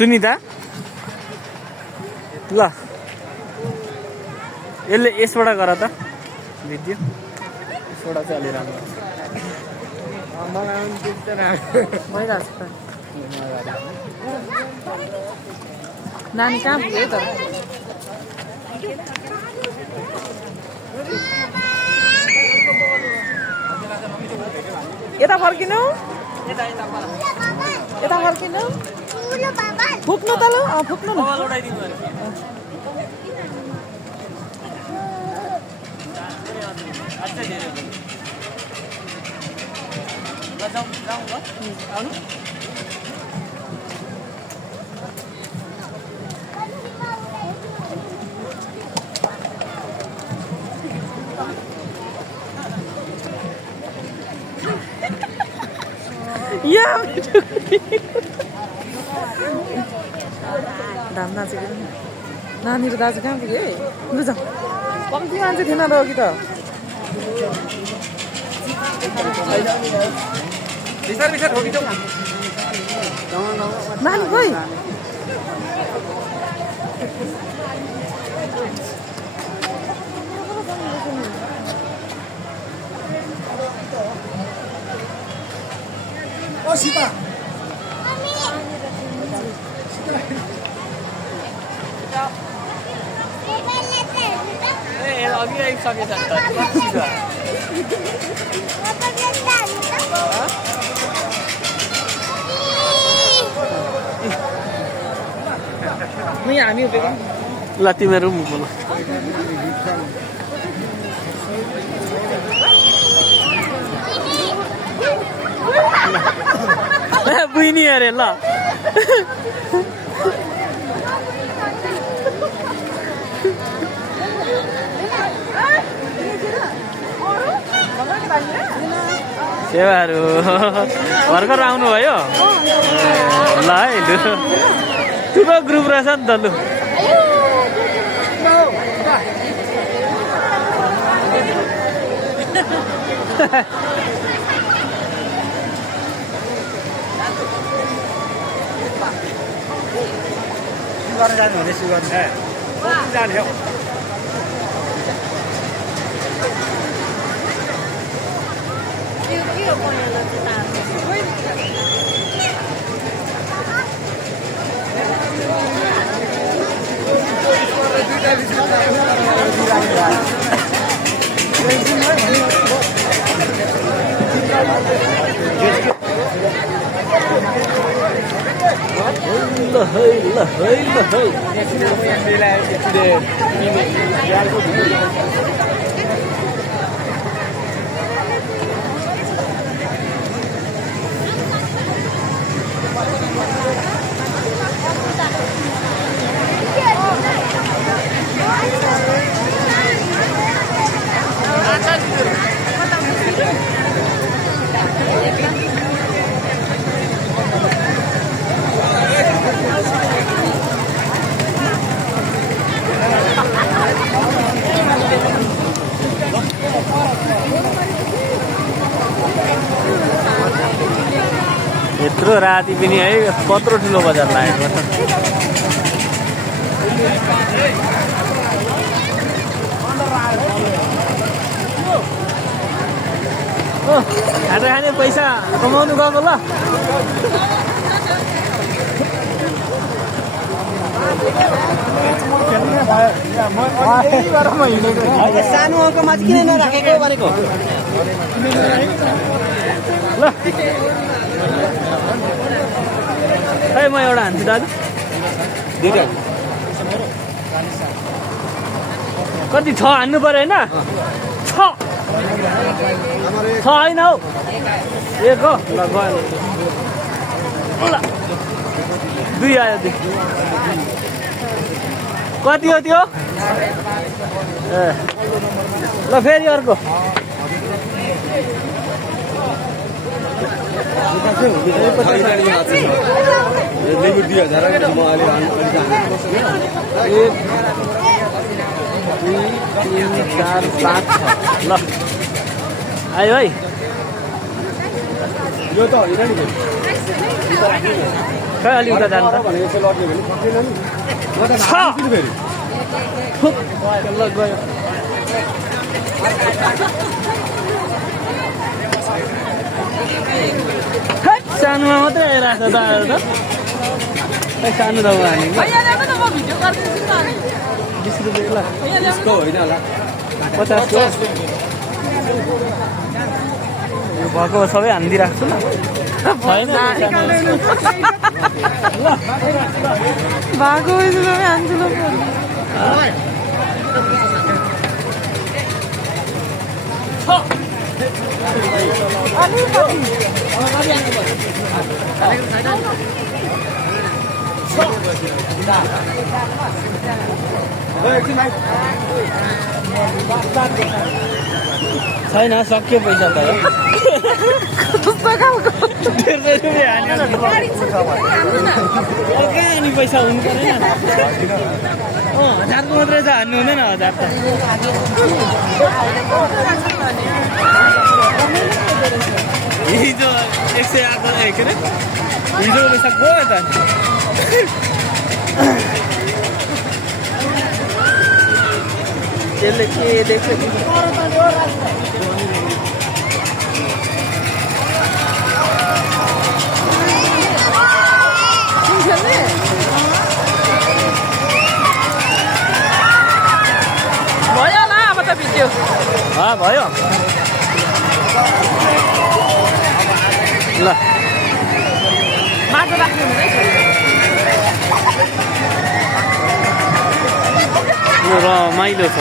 सुनिता ल यसले यसबाट गर त भिडियो यसबाट चाहिँ अलि राम्रो नानी कहाँ पुग्यो त यता फर्किनु यता फर्किनु फुक्नु त ल फुक्नु न धाम नाचेको नानी र दाजु कहाँ पुग्यो है लु जाउँ कम्ती मान्छे थिएन र अघि त नानी खोइ ओ सीता अघि आइसकेछ हामी उभिएको ल तिमीहरू पनि बोल बुइनी अरे ल सेवाहरू भर्खर आउनुभयो ल है लु ठुलो ग्रुप रहेछ नि त लु जानु हुने सुगन जाने हो यत्रो राति पनि है कत्रो ठुलो बजार लागेको खाजा खाने पैसा कमाउनु गएको ल सानो अङ्कमा चाहिँ किन नराखेको भनेको ल खै म एउटा हान्छु दाजु कति छ हान्नु पर्यो होइन छ होइन हौ एक हो ल गयो ल दुई आयो दुई कति हो त्यो ए ल फेरि अर्को लिमिट 2000 म अलि एक दुई तीन चार पाँच छ ल आयो है यो त होइन नि खै अलि उता जानु ल गयो सानोमा मात्रै आइरहेको छ दाहरू त खै सानो दबाई हाने 20 रुपियाँ ल यसको होइन होला 50 को यो भएको सबै हानिदिइरहेको छु ल भएन भएको हान्छु ल छैन सक्यो पैसा त कस्तो खालको 150 रुपियाँ हान्यो अर्कै अनि पैसा हुनु परेन 1000 को मात्रै छ हान्नु हुँदैन 1000 त हिजो 100 आएको के अरे हिजोको पैसा गयो त त्यसले के देख्छ भयो होला अब त भिडियो भयो ल माटो राख्नु हुँदैछ यो रमाइलो छ